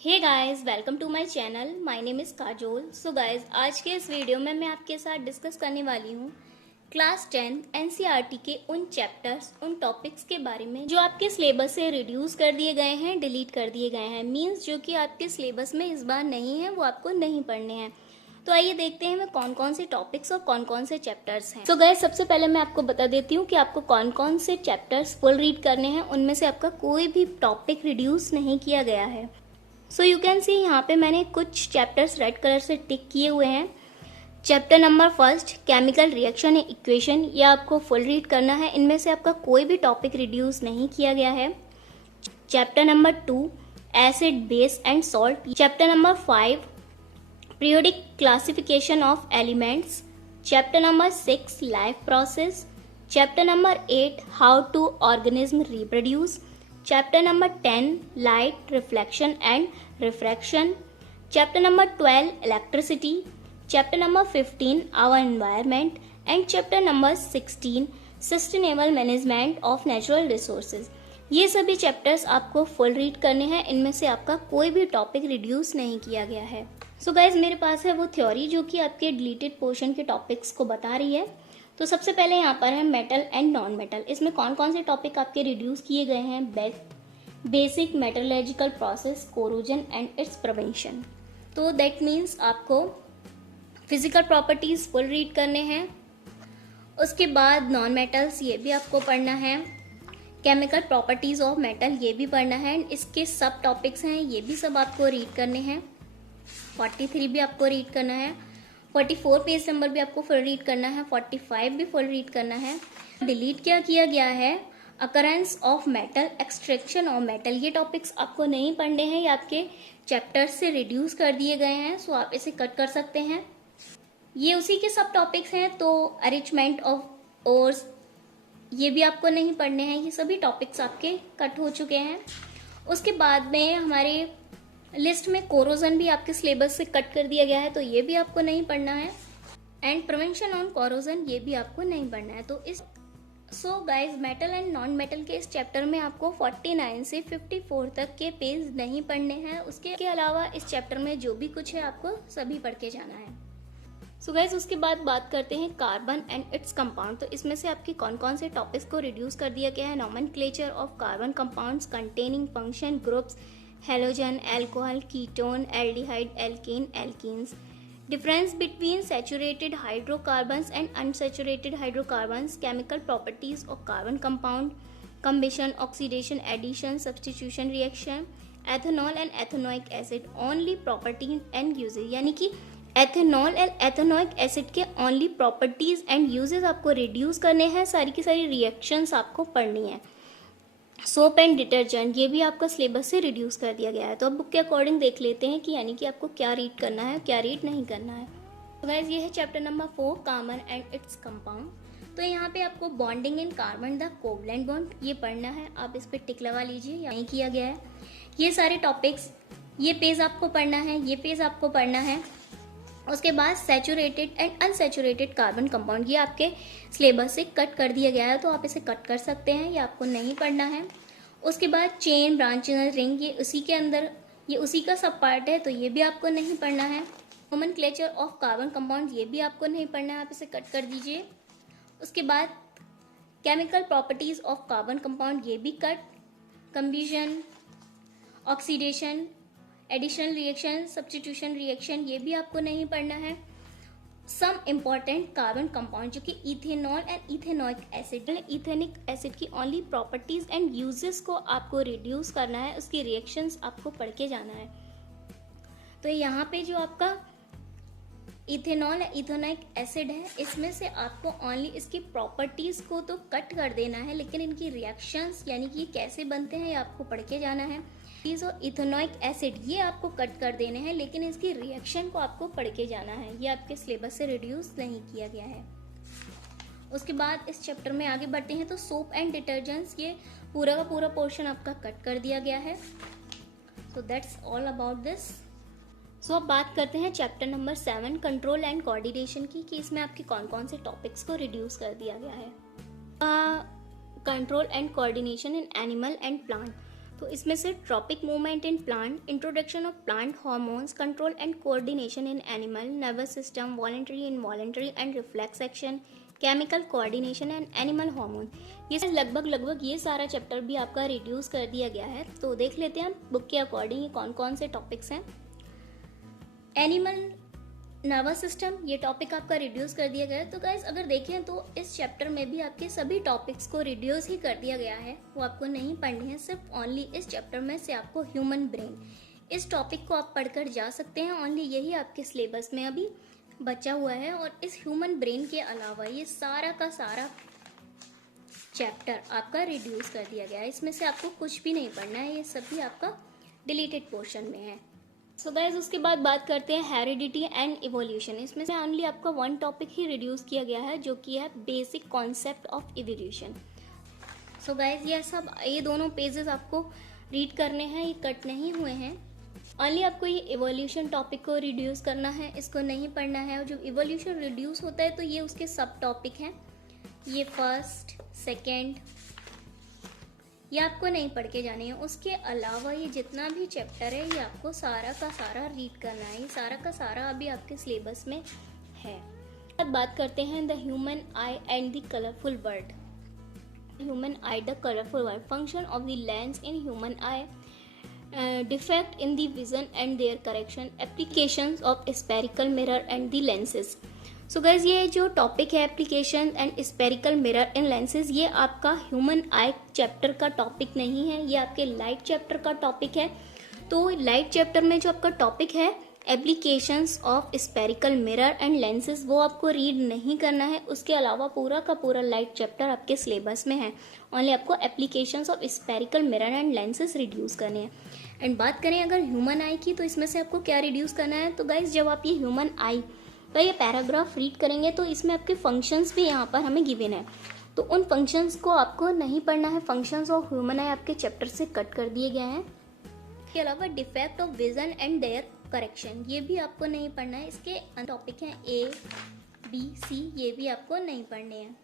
Hey guys, welcome to my channel. My name is Kajol. So guys, आज के इस video में मैं आपके साथ डिस्कस करने वाली हूँ क्लास 10 एनसीईआरटी के उन चैप्टर्स, उन टॉपिक्स के बारे में जो आपके सिलेबस से रिड्यूस कर दिए गए हैं, डिलीट कर दिए गए हैं। मींस जो कि आपके सिलेबस में इस बार नहीं है, वो आपको नहीं पढ़ने हैं। तो आइए देखते हैं मैं कौन कौन से टॉपिक्स और कौन कौन से चैप्टर्स हैं। तो गाइस, सबसे पहले मैं आपको बता देती हूँ कि आपको कौन कौन से चैप्टर्स फुल रीड करने हैं। उनमें से आपका कोई भी टॉपिक रिड्यूस नहीं किया गया है। सो यू कैन सी यहाँ पे मैंने कुछ चैप्टर्स रेड कलर से टिक किए हुए हैं। Chapter number first, chemical reaction and equation, ये आपको फुल रीड करना है। इनमें से आपका कोई भी टॉपिक रिड्यूस नहीं किया गया है। Chapter number 2, acid base and salt. Chapter number 5, periodic classification of elements. Chapter number 6, life process. Chapter number 8, how to organism reproduce. Chapter number 10, light reflection and refraction. Chapter number 12, electricity. Chapter number 15, our environment. And chapter number 16, sustainable management of natural resources. ये सभी chapters आपको full read करने हैं। इनमें से आपका कोई भी टॉपिक रिड्यूस नहीं किया गया है। सो गाइज, मेरे पास है वो थ्योरी जो कि आपके डिलीटेड पोर्शन के टॉपिक्स को बता रही है। तो सबसे पहले यहाँ पर है मेटल एंड नॉन मेटल। इसमें कौन कौन से टॉपिक आपके रिड्यूस किए गए हैं? Basic metallurgical process, corrosion and it's prevention. तो दैट मीन्स आपको फिजिकल प्रॉपर्टीज फुल रीड करने हैं। उसके बाद नॉन मेटल्स, ये भी आपको पढ़ना है। केमिकल प्रॉपर्टीज ऑफ मेटल, ये भी पढ़ना है। इसके सब टॉपिक्स हैं, ये भी सब आपको रीड करने हैं। 43 भी आपको रीड करना है। 44 पेज नंबर भी आपको फुल रीड करना है। 45 भी फुल रीड करना है। डिलीट क्या किया गया है? Occurrence of metal, extraction of metal, ये टॉपिक्स आपको नहीं पढ़ने हैं। ये आपके चैप्टर्स से रिड्यूस कर दिए गए हैं। सो आप इसे कट कर सकते हैं। ये उसी के सब टॉपिक्स हैं। तो अरेंजमेंट ऑफ ओर्स, ये भी आपको नहीं पढ़ने हैं। ये सभी टॉपिक्स आपके कट हो चुके हैं। उसके बाद में हमारे लिस्ट में कोरोजन भी आपके सिलेबस से कट कर दिया गया है, तो ये भी आपको नहीं पढ़ना है। एंड प्रिवेंशन ऑन कोरोजन, ये भी आपको नहीं पढ़ना है। तो इस guys, metal and non metal के इस चैप्टर में आपको 49 से 54 तक के पेज नहीं पढ़ने हैं। उसके अलावा इस चैप्टर में जो भी कुछ है आपको सभी पढ़ के जाना है। सो गाइज, उसके बाद बात करते हैं कार्बन एंड इट्स कंपाउंड। तो इसमें से आपके कौन कौन से टॉपिक्स को रिड्यूस कर दिया गया है? Nomenclature of carbon compounds containing function groups, halogen, alcohol, ketone, aldehyde, alkane, alkenes. Difference between saturated hydrocarbons and unsaturated hydrocarbons, chemical properties of carbon compound, combustion, oxidation, addition, substitution reaction, ethanol and ethanoic acid, only property and uses। यानी कि ethanol and ethanoic acid के only properties and uses आपको reduce करने हैं। सारी की सारी reactions आपको पढ़नी है। सोप एंड डिटर्जेंट, ये भी आपका सिलेबस से रिड्यूस कर दिया गया है। तो अब बुक के अकॉर्डिंग देख लेते हैं कि यानी कि आपको क्या रीड करना है, क्या रीड नहीं करना है। तो गाइस, ये है chapter number 4, carbon and its compound. तो यहाँ पे आपको bonding in carbon, the covalent bond, ये पढ़ना है। आप इस पर टिक लगा लीजिए, या नहीं किया गया है। ये सारे टॉपिक्स, ये पेज आपको पढ़ना है, ये पेज आपको पढ़ना है। उसके बाद saturated and unsaturated carbon compound, ये आपके सिलेबस से कट कर दिया गया है, तो आप इसे कट कर सकते हैं, ये आपको नहीं पढ़ना है। उसके बाद चेन, ब्रांचेस, रिंग, ये उसी के अंदर, ये उसी का सब पार्ट है, तो ये भी आपको नहीं पढ़ना है। नोमेनक्लेचर ऑफ कार्बन कंपाउंड, ये भी आपको नहीं पढ़ना है, आप इसे कट कर दीजिए। उसके बाद chemical properties of carbon compound, ये भी cut. Combustion, oxidation, additional reaction, substitution reaction, ये भी आपको नहीं पढ़ना है। सम इम्पॉर्टेंट कार्बन कंपाउंड, जो कि ethanol and ethanoic acid, ethnic acid की ओनली प्रॉपर्टीज एंड यूजेस को आपको रिड्यूस करना है। उसकी रिएक्शंस आपको पढ़ के जाना है। तो यहाँ पे जो आपका इथेनॉल इथेनोइक एसिड है, इसमें से आपको ओनली इसकी प्रॉपर्टीज को तो कट कर देना है, लेकिन इनकी रिएक्शंस यानी कि कैसे बनते हैं ये आपको पढ़ के जाना है। और इथेनोइक एसिड, ये आपको कट कर देने हैं, लेकिन इसकी रिएक्शन को आपको पढ़ के जाना है। ये आपके सिलेबस से रिड्यूस नहीं किया गया है। उसके बाद इस चैप्टर में आगे बढ़ते हैं। तो सोप एंड डिटर्जेंट्स, ये पूरा का पूरा पोर्शन आपका कट कर दिया गया है। So that's all about this. सो अब बात करते हैं chapter number 7, control and coordination की, कि इसमें आपके कौन कौन से टॉपिक्स को रिड्यूस कर दिया गया है। Control and coordination in animal and plant. तो इसमें से tropic movement in plant, introduction of plant hormones, control and coordination in animal nervous system, voluntary, involuntary and reflex action, chemical coordination and animal hormone, ये लगभग ये सारा chapter भी आपका reduce कर दिया गया है। तो देख लेते हैं हम बुक के अकॉर्डिंग कौन कौन से टॉपिक्स हैं। एनिमल नर्वस सिस्टम, ये टॉपिक आपका रिड्यूस कर दिया गया है। तो गाइज अगर देखें तो इस चैप्टर में भी आपके सभी टॉपिक्स को रिड्यूस ही कर दिया गया है, वो आपको नहीं पढ़ने हैं। सिर्फ ओनली इस चैप्टर में से आपको ह्यूमन ब्रेन, इस टॉपिक को आप पढ़कर जा सकते हैं। ओनली यही आपके सिलेबस में अभी बचा हुआ है। और इस ह्यूमन ब्रेन के अलावा ये सारा का सारा चैप्टर आपका रिड्यूस कर दिया गया है। इसमें से आपको कुछ भी नहीं पढ़ना है, ये सभी आपका डिलीटेड पोर्शन में है। सो गाइज उसके बाद बात करते हैं हेरिडिटी एंड इवोल्यूशन। इसमें से ओनली आपका वन टॉपिक ही रिड्यूस किया गया है, जो कि है basic concept of evolution. So guys ये दोनों पेजेस आपको रीड करने हैं, ये कट नहीं हुए हैं। ओनली आपको ये इवोल्यूशन टॉपिक को रिड्यूस करना है, इसको नहीं पढ़ना है। और जो इवोल्यूशन रिड्यूस होता है तो ये उसके सब टॉपिक हैं, ये फर्स्ट, सेकेंड, ये आपको नहीं पढ़ के जाने हैं। उसके अलावा ये जितना भी चैप्टर है ये आपको सारा का सारा रीड करना है, ये सारा का सारा अभी आपके सिलेबस में है। अब बात करते हैं the human eye and the colourful world. Human eye, the colourful world, function of the lens in human eye, defect in the vision and their correction, applications of spherical mirror and the lenses. So guys ये जो topic है application and spherical mirror in lenses, ये आपका human eye chapter का topic नहीं है, ये आपके लाइट चैप्टर का टॉपिक है। तो लाइट चैप्टर में जो आपका टॉपिक है applications of spherical mirror and lenses, वो आपको रीड नहीं करना है। उसके अलावा पूरा का पूरा लाइट चैप्टर आपके सिलेबस में है। ओनली आपको applications of spherical mirror and lenses reduce करने हैं। एंड बात करें अगर ह्यूमन आई की, तो इसमें से आपको क्या रिड्यूस करना है। तो गाइज जब आप ये ह्यूमन आई तो ये पैराग्राफ रीड करेंगे तो इसमें आपके फंक्शंस भी यहाँ पर हमें गिवन है, तो उन फंक्शंस को आपको नहीं पढ़ना है। फंक्शंस ऑफ ह्यूमन आई आपके चैप्टर से कट कर दिए गए हैं। इसके अलावा defect of vision and their correction, ये भी आपको नहीं पढ़ना है। इसके टॉपिक हैं ए, बी, सी, ये भी आपको नहीं पढ़ने हैं।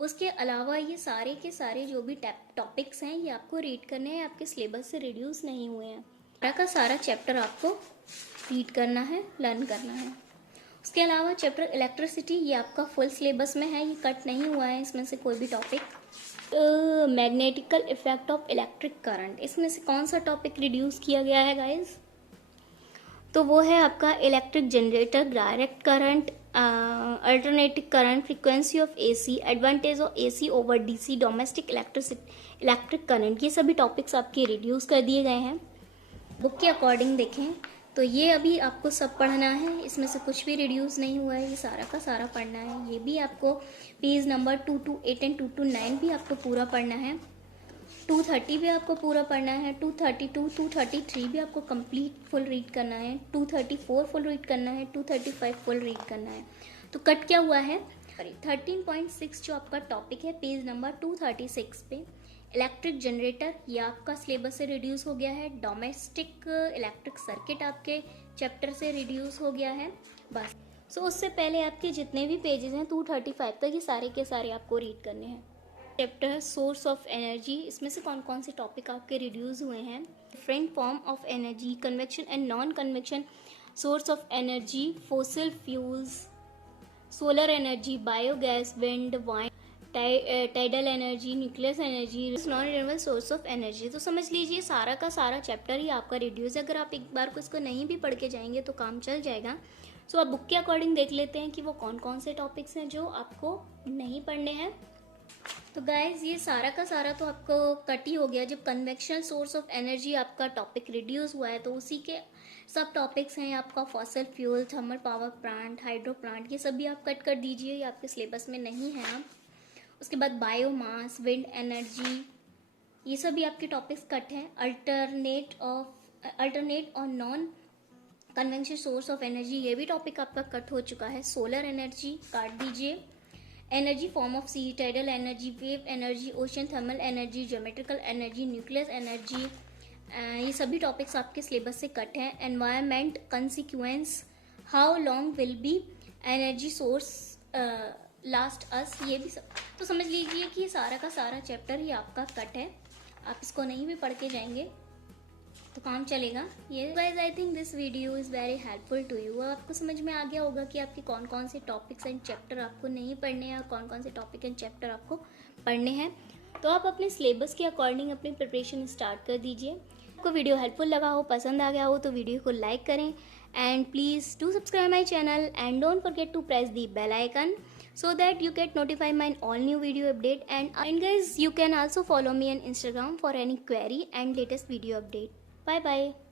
उसके अलावा ये सारे के सारे जो भी टॉपिक्स हैं ये आपको रीड करने हैं, आपके सिलेबस से रिड्यूस नहीं हुए हैं। सारा का सारा चैप्टर आपको रीड करना है, लर्न करना है। उसके अलावा चैप्टर इलेक्ट्रिसिटी, ये आपका फुल सिलेबस में है, ये कट नहीं हुआ है इसमें से कोई भी topic. Magnetical effect of electric current, इसमें से कौन सा टॉपिक रिड्यूस किया गया है गाइज, तो वो है आपका electric generator, direct current, alternative current, frequency of AC, advantage of AC over DC, domestic electric current, ये सभी टॉपिक्स आपके रिड्यूस कर दिए गए हैं। बुक के अकॉर्डिंग देखें तो ये अभी आपको सब पढ़ना है, इसमें से कुछ भी रिड्यूस नहीं हुआ है, ये सारा का सारा पढ़ना है। ये भी आपको पेज नंबर 228 एंड 229 भी आपको पूरा पढ़ना है, 230 भी आपको पूरा पढ़ना है, 232, 233 भी आपको कंप्लीट फुल रीड करना है, 234 फुल रीड करना है, 235 फुल रीड करना है। तो कट क्या हुआ है, 13.6 जो आपका टॉपिक है पेज नंबर 236 पे, इलेक्ट्रिक जनरेटर, ये आपका सिलेबस से रिड्यूस हो गया है। डोमेस्टिक इलेक्ट्रिक सर्किट आपके चैप्टर से रिड्यूस हो गया है बस। सो उससे पहले आपके जितने भी पेजेस हैं 235 तक, ये सारे के सारे आपको रीड करने हैं। चैप्टर सोर्स ऑफ एनर्जी, इसमें से कौन कौन से टॉपिक आपके रिड्यूस हुए हैं। Different form of energy, convection and non convection source of energy, fossil fuels, solar energy, biogas, wind, wine, tidal energy, nucleus energy, non renewable source of energy. तो समझ लीजिए सारा का सारा चैप्टर ही आपका रिड्यूस है। अगर आप एक बार को इसको नहीं भी पढ़ के जाएंगे तो काम चल जाएगा। सो आप बुक के अकॉर्डिंग देख लेते हैं कि वो कौन कौन से टॉपिक्स हैं जो आपको नहीं पढ़ने हैं। तो गाइज ये सारा का सारा तो आपको कट ही हो गया। जब कन्वेक्शनल सोर्स ऑफ एनर्जी आपका टॉपिक रिड्यूस हुआ है तो उसी के सब टॉपिक्स हैं आपका fossil fuel, thermal power plant, hydro plant, ये सभी आप कट कर दीजिए, ये आपके सिलेबस में नहीं है। आप उसके बाद बायोमास, विंड एनर्जी, ये सभी आपके टॉपिक्स कट हैं। अल्टरनेट और non conventional source of energy, ये भी टॉपिक आपका कट हो चुका है। सोलर एनर्जी काट दीजिए। Energy form of sea, tidal energy, wave energy, ocean thermal energy, geometrical energy, nucleus energy, ये सभी टॉपिक्स आपके सिलेबस से कट हैं। Environment consequence, how long will be energy source last us, ये भी सब। तो समझ लीजिए कि ये सारा का सारा चैप्टर ही आपका कट है। आप इसको नहीं भी पढ़ के जाएंगे तो काम चलेगा। ये guys I think this video is very helpful to you. आपको समझ में आ गया होगा कि आपके कौन कौन से टॉपिक्स एंड चैप्टर आपको नहीं पढ़ने हैं और कौन कौन से टॉपिक एंड चैप्टर आपको पढ़ने हैं। तो आप अपने सिलेबस के अकॉर्डिंग अपनी प्रिपरेशन स्टार्ट कर दीजिए। आपको वीडियो हेल्पफुल लगा हो, पसंद आ गया हो तो वीडियो को लाइक करें and please do subscribe my channel and don't forget to press the bell icon so that you get notified my all new video update, and guys you can also follow me on Instagram for any query and latest video update. Bye bye.